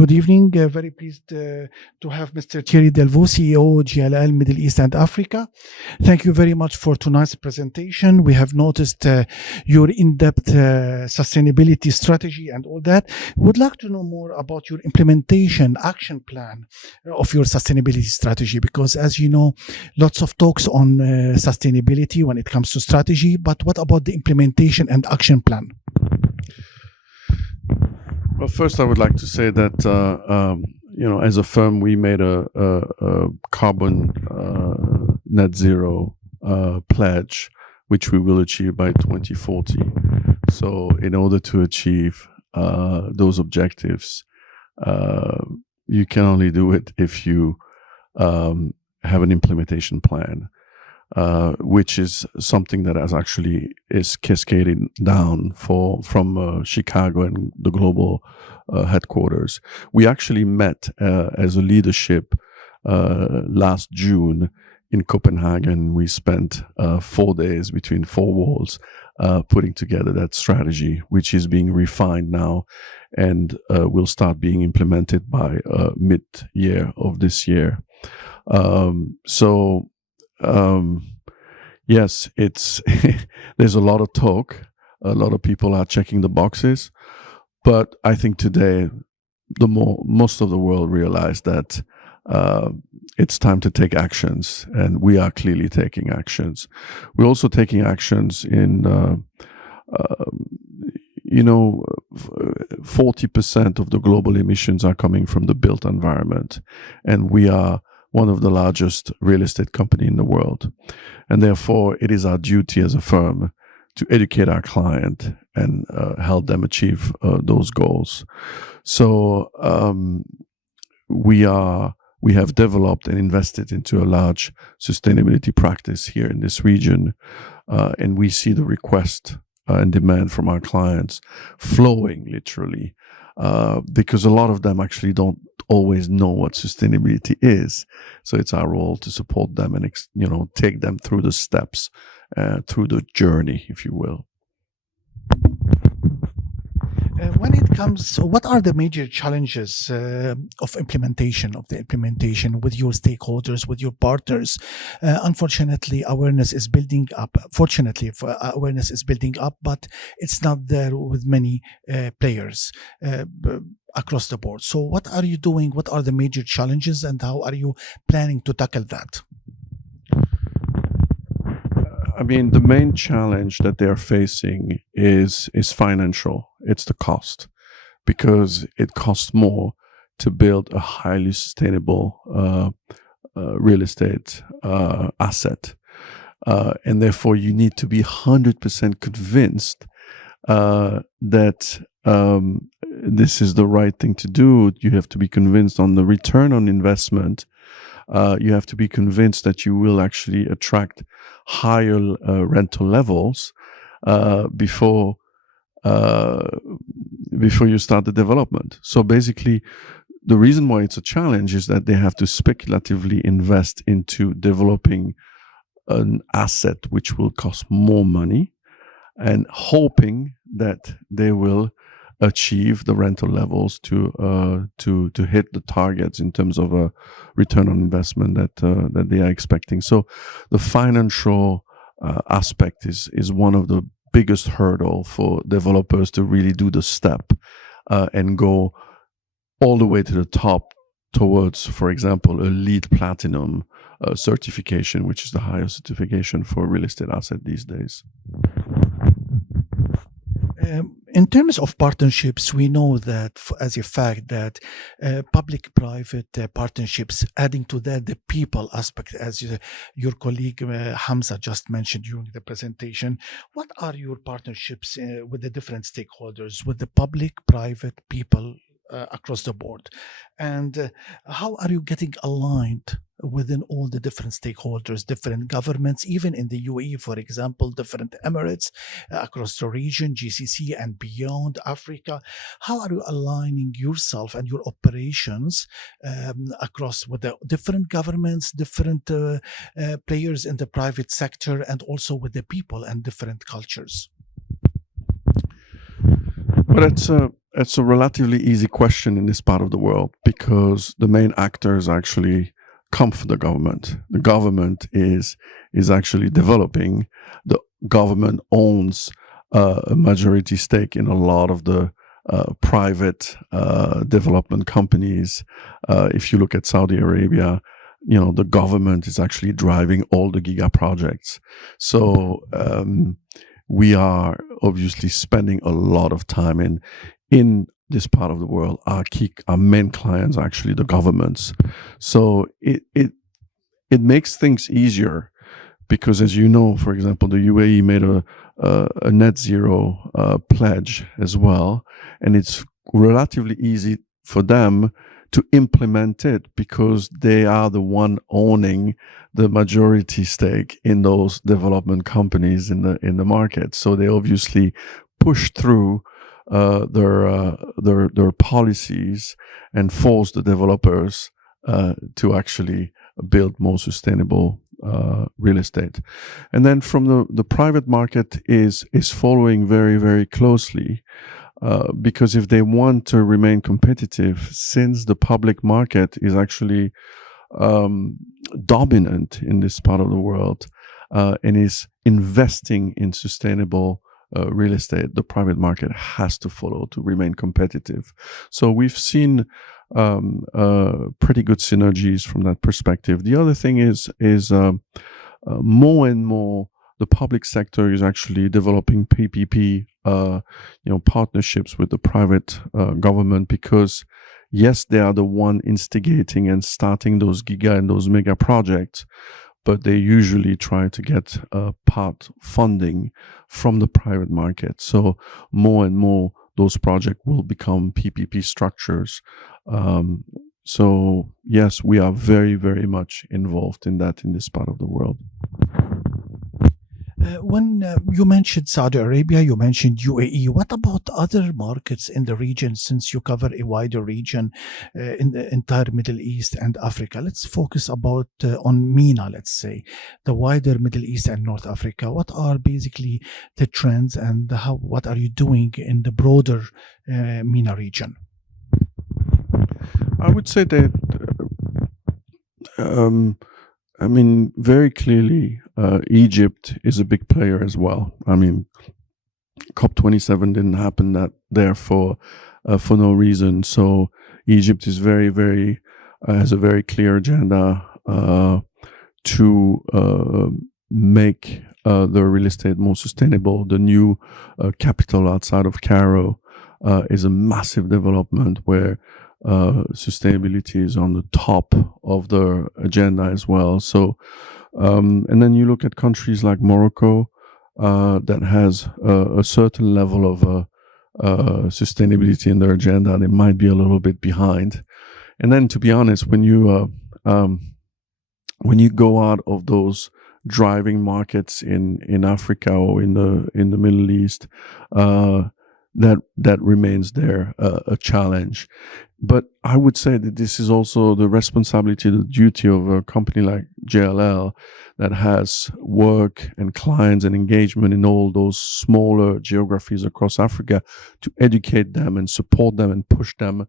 Good evening. Very pleased to have Mr. Thierry Delvaux, CEO, GLL, Middle East and Africa. Thank you very much for tonight's presentation. We have noticed your in-depth sustainability strategy and all that. Would like to know more about your implementation action plan of your sustainability strategy, because as you know, lots of talks on sustainability when it comes to strategy, but what about the implementation and action plan? Well, first, I would like to say that as a firm, we made a carbon net zero pledge, which we will achieve by 2040. So, in order to achieve those objectives, you can only do it if you have an implementation plan. Which is something that is cascaded down from Chicago and the global headquarters. We actually met as a leadership last June in Copenhagen. We spent 4 days between four walls putting together that strategy, which is being refined now and will start being implemented by mid-year of this year. Yes, it's there's a lot of talk. A lot of people are checking the boxes, but I think today, most of the world realize that it's time to take actions, and we are clearly taking actions. We're also taking actions in 40% of the global emissions are coming from the built environment, and we are one of the largest real estate company in the world. And therefore, it is our duty as a firm to educate our client and help them achieve those goals. So we have developed and invested into a large sustainability practice here in this region, and we see the request and demand from our clients flowing literally, because a lot of them actually don't always know what sustainability is. So it's our role to support them and take them through the steps, through the journey, if you will. When it comes, what are the major challenges of implementation with your stakeholders, with your partners? Unfortunately, awareness is building up. Fortunately, awareness is building up, but it's not there with many players across the board. So what are you doing? What are the major challenges, and how are you planning to tackle that? I mean, the main challenge that they're facing is financial. It's the cost, because it costs more to build a highly sustainable real estate asset. And therefore, you need to be 100% convinced that this is the right thing to do. You have to be convinced on the return on investment. You have to be convinced that you will actually attract higher rental levels before you start the development. So basically, the reason why it's a challenge is that they have to speculatively invest into developing an asset which will cost more money, and hoping that they will achieve the rental levels to hit the targets in terms of a return on investment that they are expecting. So the financial aspect is one of the biggest hurdle for developers to really do the step and go all the way to the top towards, for example, a LEED Platinum certification, which is the highest certification for real estate asset these days. In terms of partnerships, we know that as a fact that public-private partnerships, adding to that the people aspect, as your colleague Hamza just mentioned during the presentation. What are your partnerships with the different stakeholders, with the public, private, people across the board? And how are you getting aligned within all the different stakeholders, different governments, even in the UAE, for example, different emirates across the region, GCC and beyond Africa? How are you aligning yourself and your operations across with the different governments, different players in the private sector, and also with the people and different cultures? Well, it's a relatively easy question in this part of the world because the main actors actually come from the government. The government is actually developing. The government owns a majority stake in a lot of the private development companies. If you look at Saudi Arabia, the government is actually driving all the giga projects. So we are obviously spending a lot of time in this part of the world. Our main clients are actually the governments. So it makes things easier because, as you know, for example, the UAE made a net zero pledge as well, and it's relatively easy for them to implement it because they are the one owning the majority stake in those development companies in the market. So they obviously push through their policies and force the developers to actually build more sustainable real estate. And then from the private market is following very, very closely because if they want to remain competitive, since the public market is actually dominant in this part of the world and is investing in sustainable real estate, the private market has to follow to remain competitive. So we've seen pretty good synergies from that perspective. The other thing is more and more the public sector is actually developing PPP, partnerships with the private government because, yes, they are the one instigating and starting those giga and those mega projects, but they usually try to get part funding from the private market. So more and more those projects will become PPP structures. So yes, we are very, very much involved in that in this part of the world. When you mentioned Saudi Arabia, you mentioned UAE. What about other markets in the region, since you cover a wider region in the entire Middle East and Africa? Let's focus on MENA, let's say, the wider Middle East and North Africa. What are basically the trends and what are you doing in the broader MENA region? I would say that very clearly, Egypt is a big player as well. COP27 didn't happen there for no reason. So Egypt is very, very has a very clear agenda to make the real estate more sustainable. The new capital outside of Cairo is a massive development where sustainability is on the top of the agenda as well. So, and then you look at countries like Morocco that has a certain level of sustainability in their agenda. They might be a little bit behind. And then, to be honest, when you go out of those driving markets in Africa or in the Middle East, that remains there a challenge. But I would say that this is also the responsibility, the duty of a company like JLL that has work and clients and engagement in all those smaller geographies across Africa to educate them and support them and push them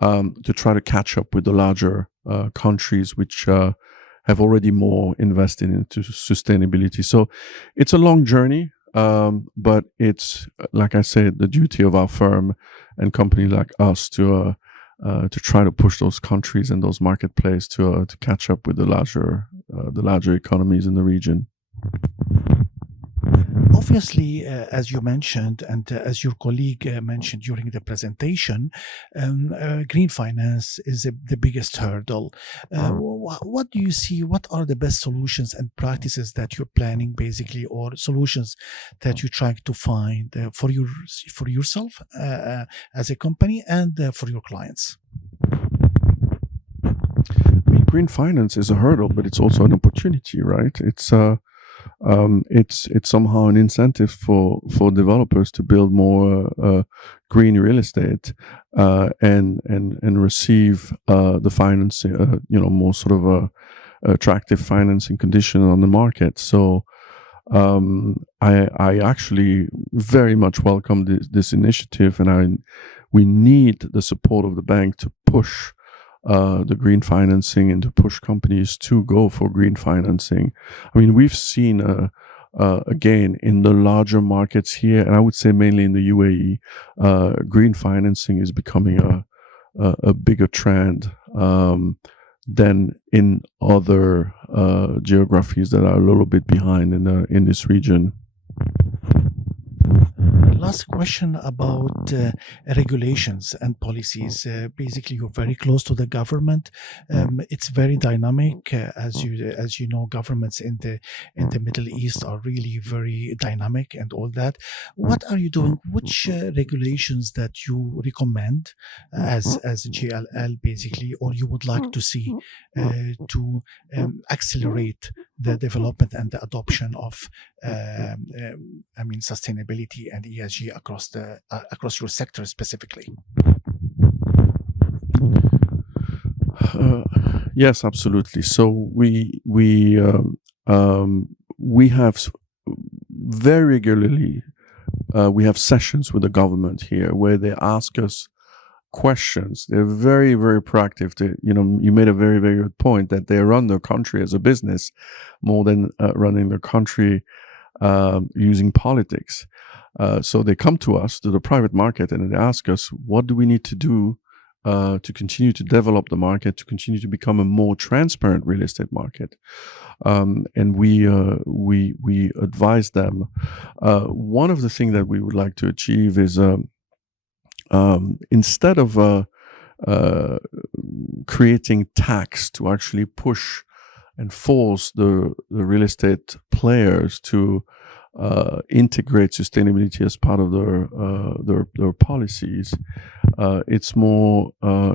to try to catch up with the larger countries which have already more invested into sustainability. So it's a long journey. But it's, like I said, the duty of our firm and company like us to try to push those countries and those marketplaces to catch up with the larger economies in the region. Obviously, as you mentioned, and as your colleague mentioned during the presentation, green finance is the biggest hurdle. What do you see? What are the best solutions and practices that you're planning, basically, or solutions that you're trying to find for yourself as a company and for your clients? Green finance is a hurdle, but it's also an opportunity, right? It's somehow an incentive for developers to build more green real estate and receive the financing, more sort of attractive financing conditions on the market. So I actually very much welcome this initiative, and we need the support of the bank to push the green financing and to push companies to go for green financing. I mean, we've seen again in the larger markets here, and I would say mainly in the UAE, green financing is becoming a bigger trend than in other geographies that are a little bit behind in this region. Last question about regulations and policies. Basically, you're very close to the government. It's very dynamic, as you know. Governments in the Middle East are really very dynamic and all that. What are you doing? Which regulations that you recommend as JLL, basically, or you would like to see to accelerate the development and the adoption of sustainability and ESG across your sector specifically? Yes, absolutely. So we have very regularly we have sessions with the government here where they ask us questions. They're very, very proactive. You made a very, very good point that they run their country as a business more than running the country using politics. So they come to us, to the private market, and they ask us, what do we need to do to continue to develop the market, to continue to become a more transparent real estate market? And we advise them. One of the things that we would like to achieve is instead of creating tax to actually push and force the real estate players to integrate sustainability as part of their policies, it's more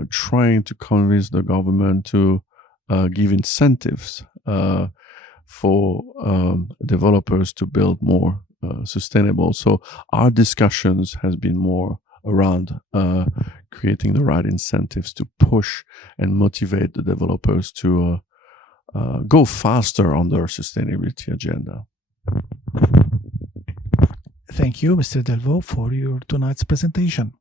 trying to convince the government to give incentives for developers to build more sustainable. So our discussions has been more around creating the right incentives to push and motivate the developers to go faster on their sustainability agenda. Thank you, Mr. Delvaux, for your tonight's presentation.